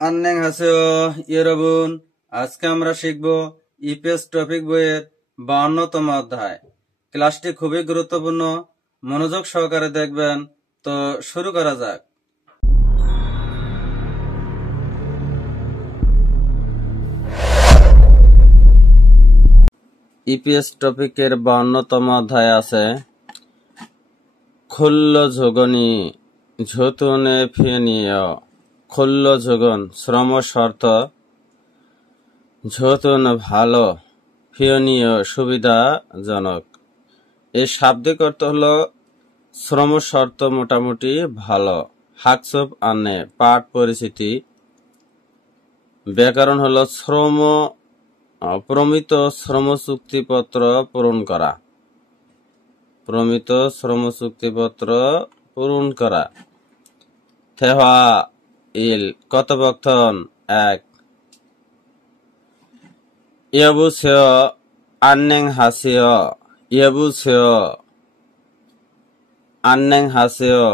আন্নেং হাসেও ইয়েরবুন। আজকে আমরা শিখব ইপিএস টপিক বইয়ের 52তম অধ্যায়। ক্লাসটি খুবই গুরুত্বপূর্ণ, মনোযোগ সহকারে দেখবেন। তো শুরু করা যাক। ইপিএস টপিকের 52তম অধ্যায় আছে খুল্ল ঝগনি ঝতুনে ফিনিয়। খুল্ল ঝগন শ্রম শর্ত, ঝতুন ভালো, ফিয়নীয় সুবিধাজনক। এই শাব্দিক অর্থ হলো শ্রম শর্ত মোটামুটি ভালো। হাকসুপ আনে পাঠ পরিচিতি। ব্যাকরণ হলো প্রমিত শ্রম চুক্তিপত্র পূরণ করা। প্রমিত শ্রম চুক্তিপত্র পূরণ করা। থেহা ইল কথোপকথন 1। ইয়বুসেয় আন্নেং হাসিয়। ইয়বুসেয় আন্নেং হাসিয়।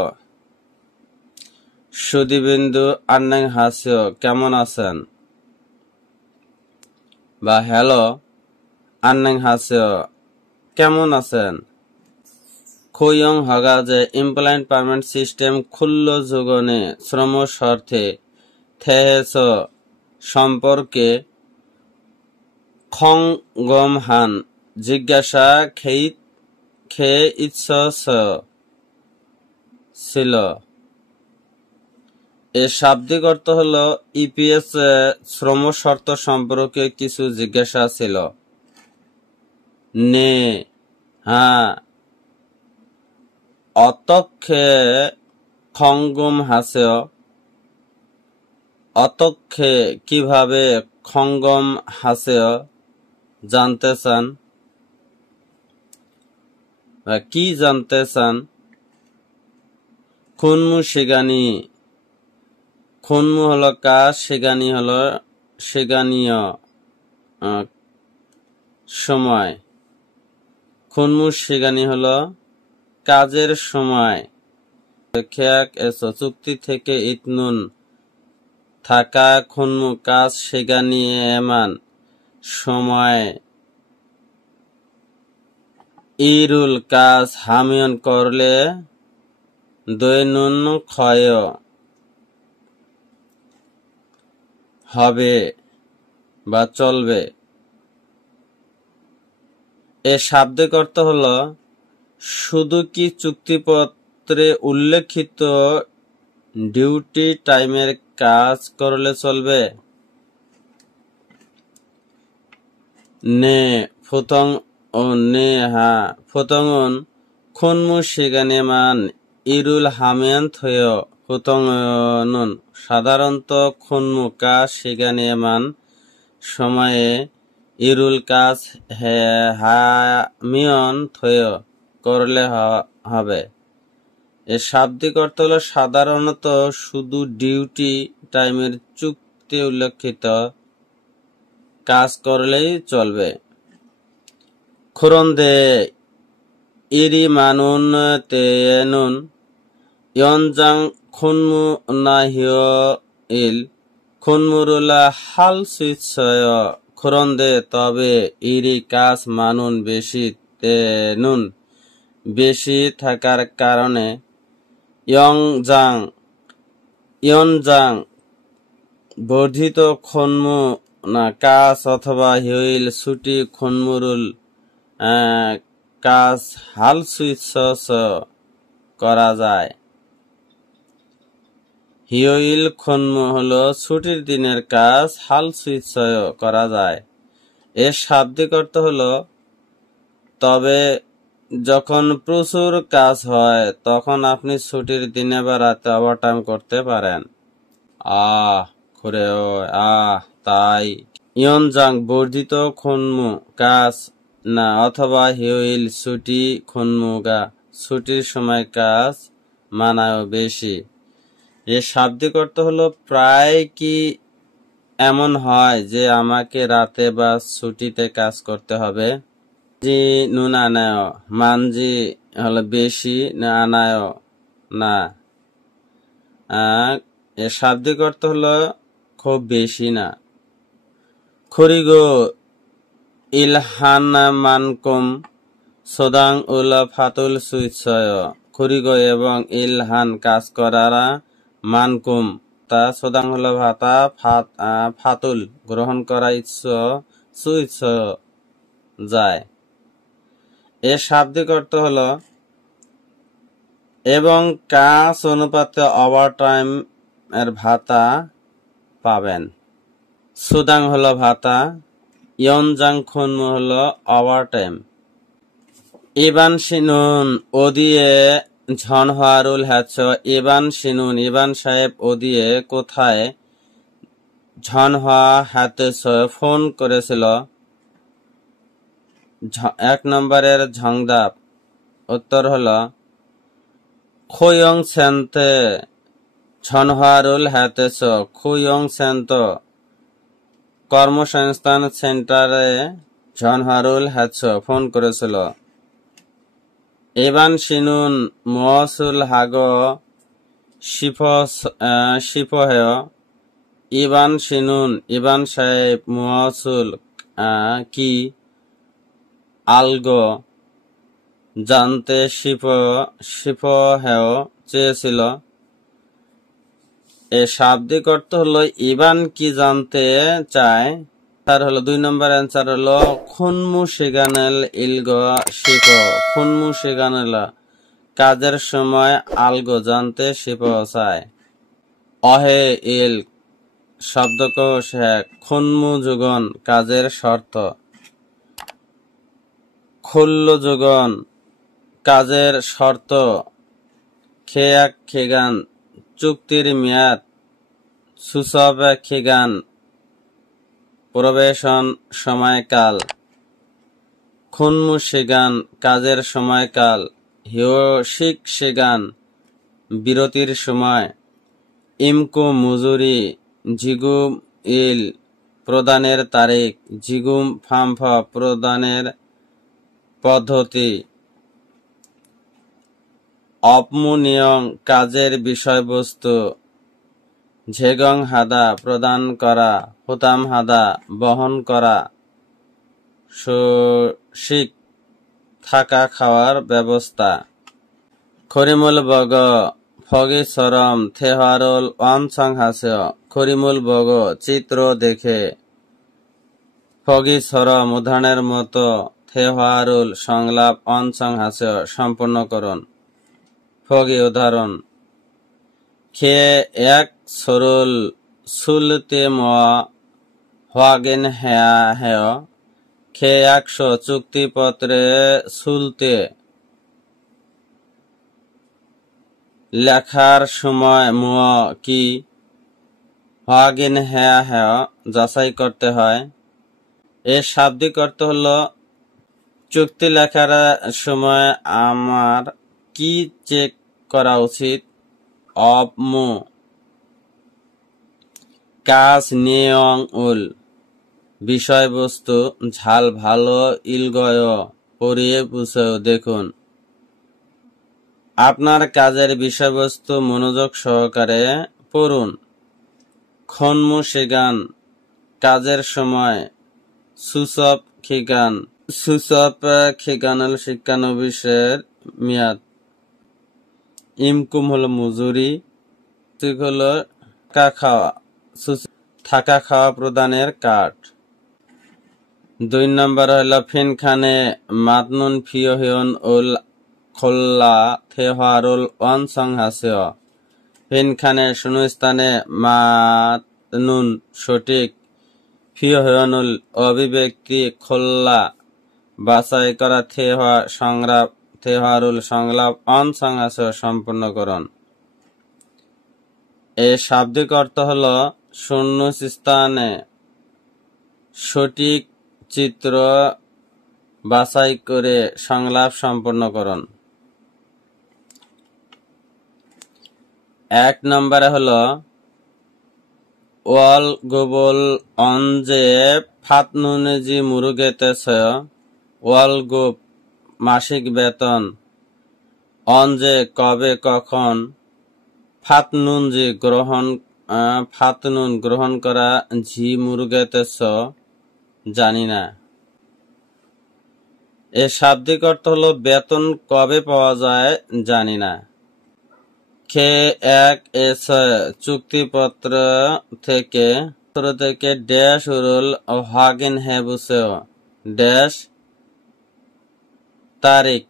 সুদীবিন্দু আন্নেং হাসিয় কেমন আছেন, বা হ্যালো আন্নেং হাসিয় কেমন আছেন। খুয়ং হগা যে ইমপ্লয়েন্ট পারমানেন্ট সিস্টেম খুল্ল যুগনে শ্রম শর্তে থেহেস সম্পর্কে খং গম হান জিজ্ঞাসা খেয়ে ইচ্ছস ছিল। এর শাব্দিক অর্থ হল ইপিএস শ্রম শর্ত সম্পর্কে কিছু জিজ্ঞাসা ছিল। নে হ্যাঁ। অতক্ষে খঙ্গম হাসেয়। অতক্ষে কিভাবে খঙ্গম হাসেয় জানতে চান, কি জানতে চান। খুনমু শিগানি। খুনমু হলো কাজ, শিগানি হলো শিগানীয় সময়। খুনমু শিগানি হলো কাজের সময়। খেয়াক এসো চুক্তি থেকে ইতনুন থাকা, খুনমু কাজ, শিগানি এমান সময়। ইরুল কাজ হামিয়ন করলে দৈনুন ক্ষয় হবে বা চলবে। এর শাব্দিক অর্থ হল শুধু কি চুক্তিপত্রে উল্লেখিত ডিউটি টাইমের কাজ করলে চলবে। নে ফুতং ও নে হা ফুতংন খুনমু শিগানে মান ইরুল হামিয়ান থয় ফুতংনুন। সাধারণত খুনমু কাজ শিগানে মান সময়ে ইরুল কাজ হামিয়ন থয় করলে হবে। এর শাব্দিক অর্থ হল সাধারণত শুধু ডিউটি টাইমের চুক্তি উল্লেখিত কাজ করলেই চলবে। খুরন্দে ইরি মানুন তেনুন ইয়নজাং খুনমু না হিয় ইল খুনমুরুলা হাল সুইৎসয়। খুরন্দে তবে ইরি কাজ মানুন বেশি তেনুন বেশি থাকার কারণে ইয়নজাং বর্ধিত খুনমু না কাজ অথবা হিউইল ছুটি খুনমুরুল কাজ হাল সুইৎস করা যায়। হিউইল খুনমু হলো ছুটির দিনের কাজ, হাল সুইৎস করা যায়। এর শাব্দিক অর্থ হলো তবে যখন প্রচুর কাজ হয় তখন আপনি ছুটির দিনে বা রাতে ওভারটাইম করতে পারেন। তাই ইয়নজাং বর্ধিত খুনমু কাজ না অথবা হিউইল ছুটি খুনমু গা ছুটির সময় কাজ মানায় বেশি। এর শাব্দিক অর্থ হলো প্রায় কি এমন হয় যে আমাকে রাতে বা ছুটিতে কাজ করতে হবে। জি নুন আনায় মানজি হলো বেশি, না আনায় না। এর শাব্দিক অর্থ হলো খুব বেশি না। খরিগো ইলহান মানকুম সোদাং উল ফাতুল সুইৎসয়। খরিগো এবং ইলহান কাজ করারা মানকুম তা সোদাং হল ভাতা ফাতুল গ্রহণ করা সুইৎসয় যায়। এর শাব্দিক অর্থ হল এবং কাজ অনুপাতে ওভারটাইম এর ভাতা পাবেন। সুদাং হল ভাতা, ইয়নজাং খুনমু হল ওভারটাইম। ইবান সিনুন ওদিয়ে ঝনহারুল হ্যাচ। ইবান সিনুন ইবান সাহেব ওদিয়ে কোথায় ঝনহা হ্যাচ ফোন করেছিল। 1 নম্বরের ঝংদাপ উত্তর হল খুয়ং সেন্তে ঝনহারুল হ্যাচ। খুয়ং সেন্ত কর্মসংস্থান সেন্টারে ঝনহারুল হ্যাচ ফোন করেছিল। ইবান সিনুন মহসুল হাগ শিফহেয়। ইবান সিনুন ইবান সাহেব মহসুল কি আলগো জানতে শিফহেয় চেয়েছিল। এর শাব্দিক অর্থ হলো ইবান কি জানতে চায়। তার হলো 2 নম্বর অ্যান্সার হলো খুনমু শিগানেল ইলগো শিপ। খুনমু শিগানেল কাজের সময় আলগো জানতে শিপ চায়। অহে ইল শব্দকোষ খুনমু যুগন কাজের শর্ত। খুল্ল যুগন কাজের শর্ত। খেয়াক খেগান চুক্তির মেয়াদ। সুসব খেগান প্রবেশন সময়কাল। খুনমু শিগান কাজের সময়কাল। হিয়োশিক শিগান বিরতির সময়। ইমকু মজুরি। জিগুম ইল প্রদানের তারিখ। জিগুম ফাম্ফ প্রদানের পদ্ধতি। অপমুনিয়ং কাজের বিষয়বস্তু। ঝেগং হাদা প্রদান করা। হুতাম হাদা বহন করা। শিক থাকা খাওয়ার ব্যবস্থা। খরিমুল বগ ফগি সরম থেহারুল ওয়ানসং হাস্য। খরিমুল বগ চিত্র দেখে। ফগি সরম উদাহরণের মতো। থেহারুল সংলাপ অনসং হাস্য সম্পূর্ণ করুন। ফগি উদাহরণ। খে এক সরুল সুলতে ম হাগেন হ্যাঁ। খে 100 চুক্তিপত্রে সুলতে লেখার সময় মুয়া কি হাগেন হ্যাঁ যাচাই করতে হয়। এর শাব্দিক অর্থ হল চুক্তি লেখার সময় আমার কি চেক করা উচিত। অপমু কাজ নিয়ং উল বিষয়বস্তু। ঝাল ভালো ইলগয় পড়িয়ে বুঝেও দেখুন। আপনার কাজের বিষয়বস্তু মনোযোগ সহকারে পড়ুন। খনমু শিগান কাজের সময়। সুসব খিগান সুসব খিগানাল শিক্ষানবিশের মেয়াদ। ইমকুম হলো মজুরি। ঠিক হলো থাকা খাওয়া প্রদানের কাঠ। 2 নম্বর হলো ফিনখানে মাতনুন ফিয়হিয়ন উল খোল্লা থেহারুল ওয়ানসং হাস্য। ফিনখানে শূন্যস্থানে মাতনুন সঠিক। ফিয়হিয়নুল অভিব্যক্তি। খোল্লা বাছাই করা। থেহারুল সংলাপ অনসং হাস্য সম্পূর্ণ করুন। এর শাব্দিক অর্থ হল শূন্য স্থানে সঠিক চিত্র বাছাই করে সংলাপ সম্পূর্ণ করুন। 1 নম্বরে হল ওয়াল গোবল অনজে ফাতনুনেজি মুরুগেতেছয়। ওয়াল গোপ মাসিক বেতন। অনজে কবে কখন। ফাতনুনজি গ্রহণ ফাতনুন গ্রহণ করা, ঝি মুরগেতেছ জানি না। এর শাব্দিক অর্থ হলো বেতন কবে পাওয়া যায় জানি না। খে এক এস চুক্তিপত্র থেকে ড্যাশ উরুল হাগেন হ্যাবুসেও ড্যাশ তারিখ,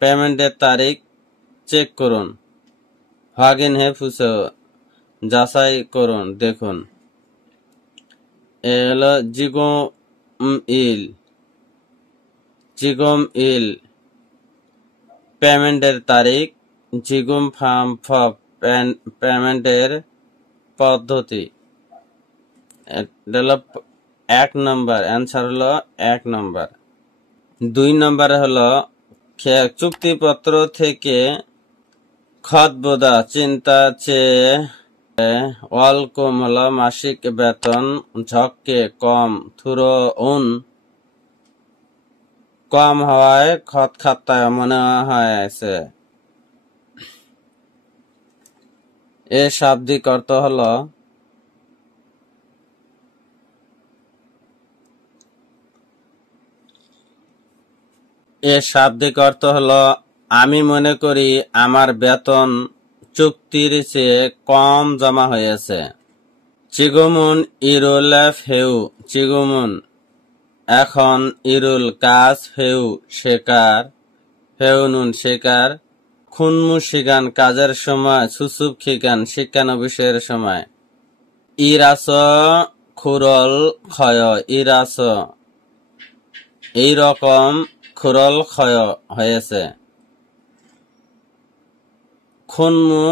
পেমেন্টের তারিখ চেক করুন। হাগেন হ্যাবুসেও যাচাই করুন, দেখুন। এ হলো জিগম ইল পেমেন্টের তারিখ, জিগুম ফার্ম পেমেন্টের পদ্ধতি। এটা হলো 1 নম্বর, অ্যান্সার হলো 1 নম্বর। 2 নম্বরে হলো চুক্তিপত্র থেকে খতবোদা চিন্তা চেয়ে ওয়ালকম হলো মাসিক বেতন, ঝক্কে কম, থুরো উন কম হওয়ায় খত খাতায় মনে হয়েছে। এর শাব্দিক অর্থ হলো আমি মনে করি আমার বেতন চুক্তির চেয়ে কম জমা হয়েছে। চিগুমুন ইরুল ফেউ চিগুমুন এখন, ইরুল কাজ, ফেউ শেখার, ফেউনুন শেখার, খুনমু শিগান কাজের সময়, সুসুপ খিগান শিক্ষানবিশের সময়। ইরাস খুরল ক্ষয়, ইরাস এইরকম খুরল ক্ষয় হয়েছে। খুনমু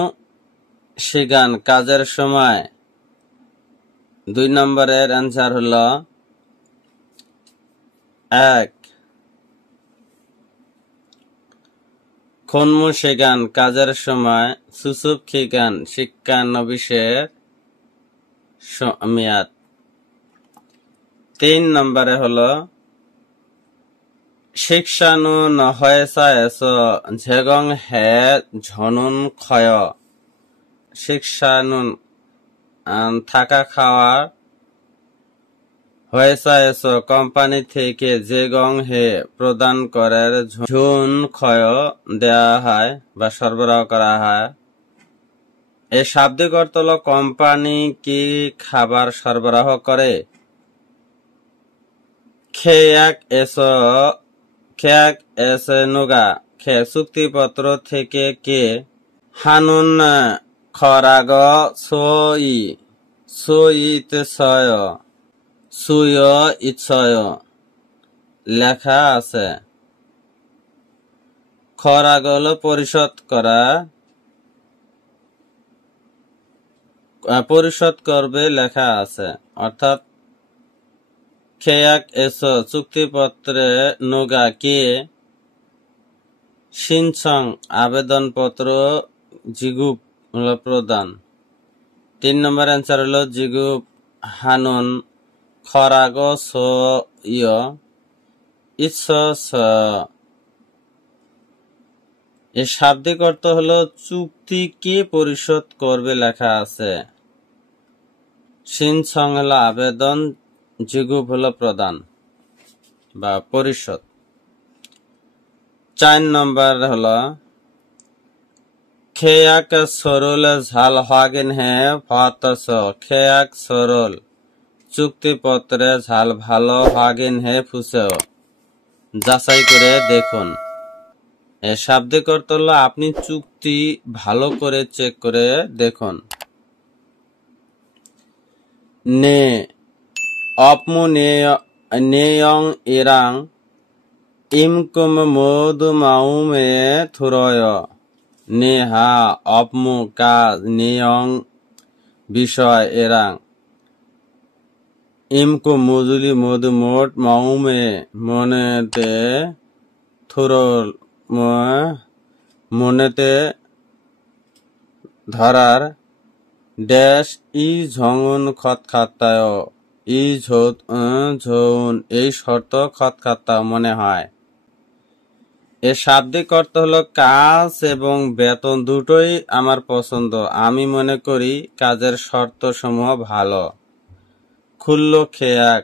শিগান কাজের সময়। 2 নম্বরের অ্যান্সার হলো 1। খুনমু শিগান কাজের সময়, সুসুপ খিগান শিক্ষানবিশের মেয়াদ। 3 নম্বরে হলো শিক্ষানুন হয়েসা এস ঝেগং হে ঝনুন ক্ষয়, শিক্ষানুন থাকা খাওয়া, হয়েসা এস কোম্পানি থেকে জেগং হে প্রদান করার ঝুন ক্ষয় দেয়া হয় বা সরবরাহ করা হয়। এই শাব্দিক অর্থ হলো কোম্পানি কি খাবার সরবরাহ করে। খেয়াক এস নোগা খে চুক্তিপত্র থেকে কে, হানুন খরাগ সুয় ইচ্ছয় লেখা আছে। খরাগ হলো পরিশোধ করা, পরিশোধ করবে লেখা আছে। অর্থাৎ খেয়াক এস চুক্তিপত্রে নোগা কে, সিনছং আবেদনপত্র, জিগুপ হলো প্রদান। 3 নম্বর অ্যান্সার হলো জিগুপ হানুন খরাগ ইচ্ছ। এর শাব্দিক অর্থ হলো চুক্তি কে পরিশোধ করবে লেখা আছে। সিনছং হলো আবেদন, জিগুপ হলো প্রদান বা পরিশোধ। 4 নম্বর হলো খেয়াক সরল ঝাল হাগেন হে ফাতস, খেয়াক সরল চুক্তিপত্রে ঝাল ভালো, হাগেন হে ফুসেও যাচাই করে দেখুন। এর শাব্দিক অর্থ হলো আপনি চুক্তি ভালো করে চেক করে দেখুন। নে অপমু নেয়ং এরাং ইমকুম মধু মাউমে থুরয়, নেহা অপমু কাজ, নেয়ং বিষয়, এরাং ইমকুম মজুলি মধু মোট, মাউমে মনেতে, থুরল মনেতে ধরার, ড্যাশ ই ঝঙুন খত খাতায়, ই ঝৌন এই শর্ত খত খাতা মনে হয়। এর শাব্দিক অর্থ হলো কাজ এবং বেতন দুটোই আমার পছন্দ। আমি মনে করি কাজের শর্ত সমূহ ভালো। খুল্ল খেয়াক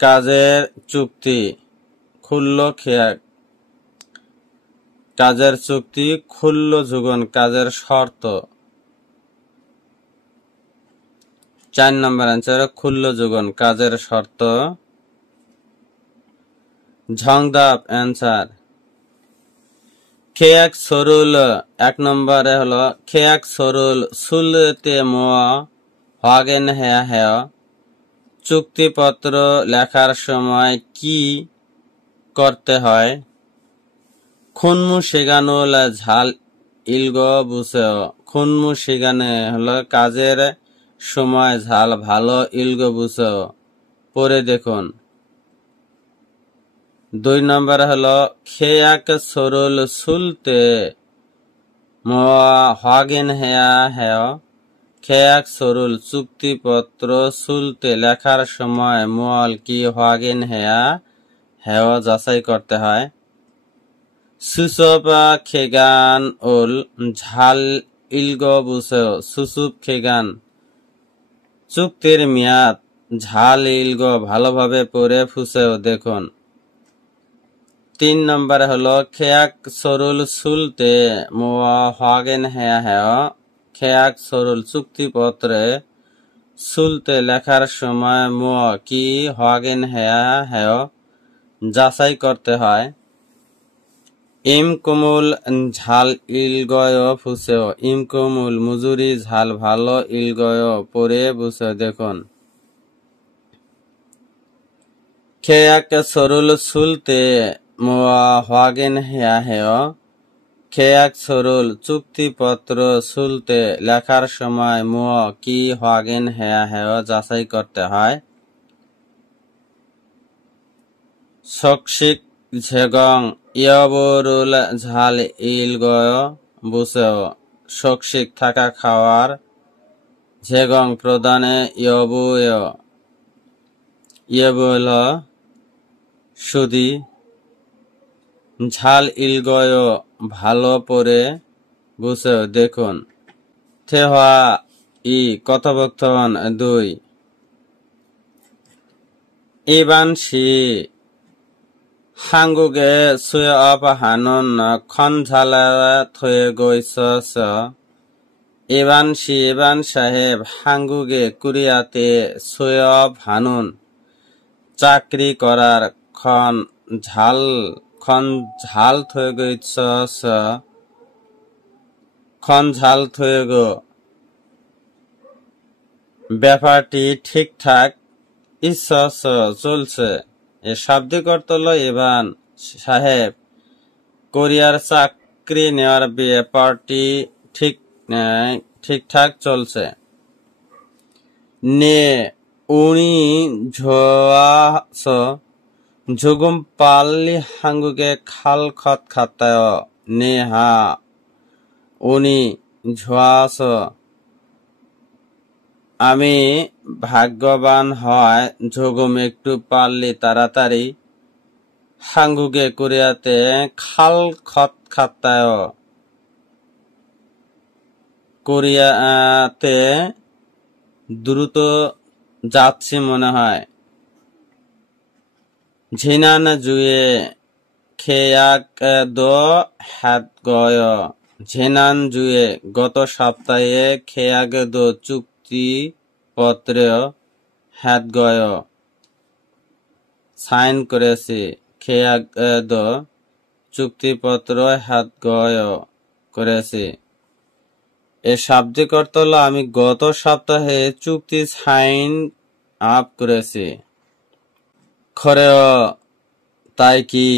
কাজের চুক্তি। খুল্ল খেয়াক কাজের চুক্তি। খুল্ল যুগন কাজের শর্ত। 4 নম্বর অ্যান্সার খুল্ল যুগন কাজের শর্ত। ঝংদাপ অ্যান্সার। খেয়াক সরুল 1 নম্বরে হলো খেয়াক সরুল সুলতে মোয়া হাগেন হেয়া হেয়া চুক্তিপত্র লেখার সময় কি করতে হয়? খুনমু শেগানুল ঝাল ইলগ বুসেও। খুনমু শেগানে হলো কাজের সময় ঝাল ভালো ইলগ বুসেও। পরে দেখুন। 2 নম্বর হলো খেয়াক সরুল সুলতে মোয়া হাগেন হেয়া হেয়া খেয়াক সরুল চুক্তিপত্র সুলতে লেখার সময় মোয়াল কি হাগেন হেয়া হেয়া যাচাই করতে হয়। সুসব খেগান উল ঝাল ইলগ বুসেও। সুসুপ খেগান চুক্তির মেয়াদ ঝাল ইলগ ভালোভাবে পড়ে ফুসেও দেখুন। 3 নম্বর হলো খেয়াক সরুল সুলতে মোয়া হাগেন হেয়া হেয়া খেয়াক সরুল চুক্তিপত্রে সুলতে লেখার সময় মোয়া কি হাগেন হেয়া হেয়া যাচাই করতে হয়। ইমকুমুল ঝাল ইলগয় ফুসেও। ইমকুমুল মজুরি ঝাল ভালো ইলগয় পরে বুসেও দেখুন। খেয়াক সরুল সুলতে মোয়া হাগেন হেয়া হেয়া খেয়াক সরুল চুক্তিপত্র সুলতে লেখার সময় মোয়া কি হাগেন হেয়া হেয়া যাচাই করতে হয়। শকশিক ঝেগং ইয়বরুল ঝাল ইলগয় বুসেও। শকশিক থাকা খাওয়ার ঝেগং প্রদানে ইয়বুয় ইয়বুল সুদি ঝাল ইলগয় ভালো পরে বুসেও দেখুন। থেহা ই কথোপকথন 2 ইবানশি 한국에 수업하는 컨잘라 토에고있어서 이반 사헤ব 한국에 কোরিয়াতে 수업하는 চাকরি করার খন ঝাল থয়েগো ব্যাপারটি ঠিকঠাক ইসস চলছে। এর শাব্দিক অর্থ হলো ইবান সাহেব কোরিয়ার চাকরি নেওয়ার ব্যাপারটি ঠিকঠাক চলছে। নে উনি ঝোয়াস 조금 빨리 한국에 갈 것 같아요. 네, উনি 좋아서 আমি ভাগ্যবান হয় 조금 একটু পারলি তাড়াতাড়ি 한국에 কোরিয়াতে 갈 것 같아요. কোরিয়াতে দ্রুত যাচ্ছি মনে হয়। 지난 주에 계약도 했고요. 지난 주에 গত সপ্তাহে 계약도 চুক্তিপত্র 했고요. সাইন করেছি। 계약도 চুক্তিপত্র 했고요 করেছি। এর শাব্দিক অর্থ হলো আমি গত সপ্তাহে চুক্তি সাইন আপ করেছি। খরেও তাই কি?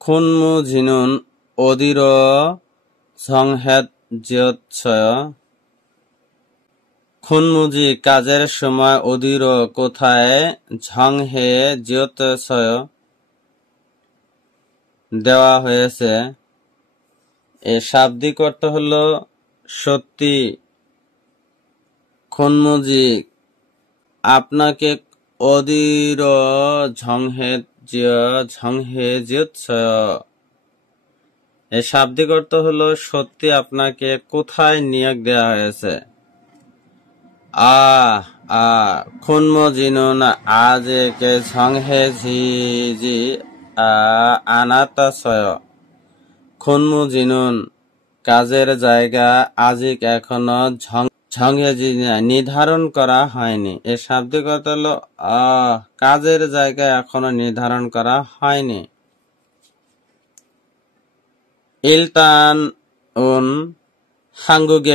쿤무진은 어디로 정해졌어요? 쿤무지 কাজের সময় 어디로 কোথায় 정해졌어요? দেওয়া হয়েছে। এর শাব্দিক অর্থ হলো সত্যি। 쿤무지 আপনাকে 어디로 정해졌어요? এর শাব্দিক অর্থ হলো সত্যি আপনাকে কোথায় নিয়োগ দেওয়া হয়েছে। 쿤모지는 아직 정해지지 않았어요. 쿤모지는 কাজের জায়গা আজিক এখনো 정해지지 নির্ধারণ করা হয়নি। এর শাব্দিক অর্থ হলো কাজের জায়গা এখনো নির্ধারণ করা হয়নি। 일단은 한국의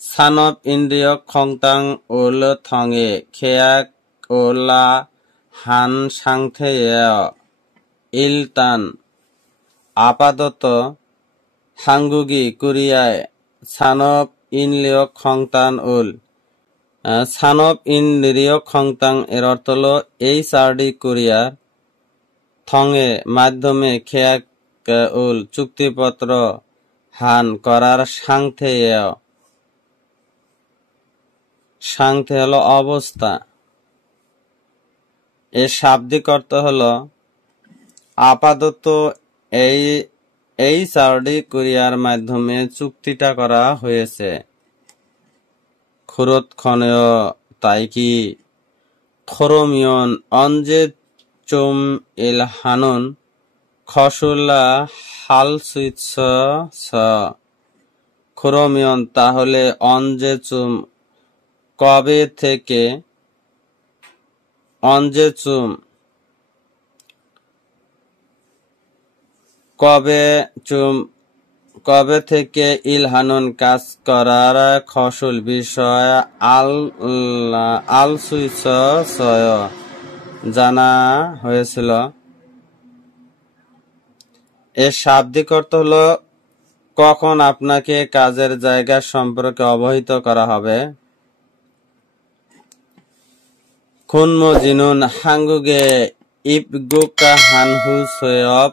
산업인력공단을 통해 계약을 한 상태예요. 일단 아파트도 한국이 코리아의 산업인력공단을 산업인력공단의 অর্থ হলো HRD কোরিয়ার 통해 মাধ্যমে 계약 চুক্তিপত্র হান করার 상태예요. 상태 হলো অবস্থা। এর শাব্দিক অর্থ হলো আপাতত HRD কোরিয়ার মাধ্যমে চুক্তিটা করা হয়েছে। 그렇군요. তাই কি? 그러면 언제쯤 일하는 খসড়া হাল 수 있어? 그러면 তাহলে 언제쯤 কবে থেকে 언제쯤 কবে থেকে ইলহানুন কাজ করার খসল বিষয় আল সুইসয় জানা হয়েছিল। এর শাব্দিক অর্থ হলো কখন আপনাকে কাজের জায়গা সম্পর্কে অবহিত করা হবে। 쿤모지는 한국에 입국한 후 수업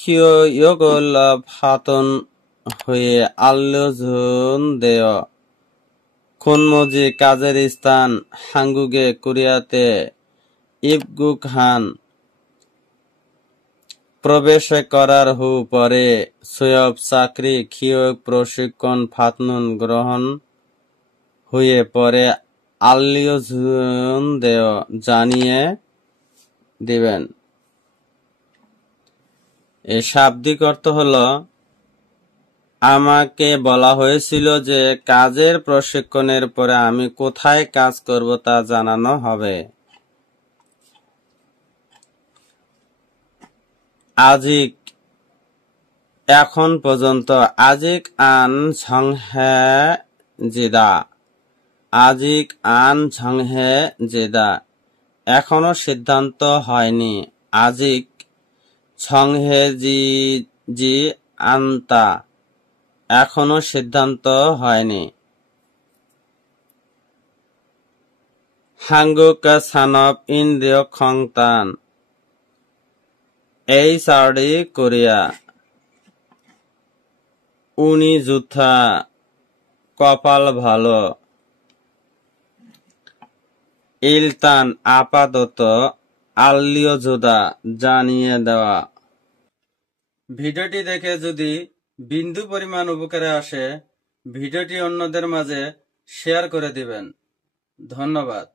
기억을 받은 후에 알려준대요. 쿤모지 কাজের স্থান 한국에 কোরিয়াতে 입국한 প্রবেশ করার পরে সুয়ব চাকরি খিয়ক প্রশিক্ষণ ফাতনুন গ্রহণ হয়ে পরে আল্লিয়জুনদেয় জানিয়ে দিবেন। এই শাব্দিক অর্থ হলো আমাকে বলা হয়েছিল যে কাজের প্রশিক্ষণের পরে আমি কোথায় কাজ করব তা জানানো হবে। আজিক এখন পর্যন্ত আজিক আন 정해지다 আজিক আন 정해지다 এখনো সিদ্ধান্ত হয়নি। আজিক 정해지지 않다 এখনো সিদ্ধান্ত হয়নি। 한국 산업인력공단 HRD কোরিয়া উনি যোদ্ধা কপাল ভালো। ইলতান আপাতত আল্লিয়জোদা জানিয়ে দেওয়া। ভিডিওটি দেখে যদি বিন্দু পরিমাণ উপকারে আসে ভিডিওটি অন্যদের মাঝে শেয়ার করে দিবেন। ধন্যবাদ।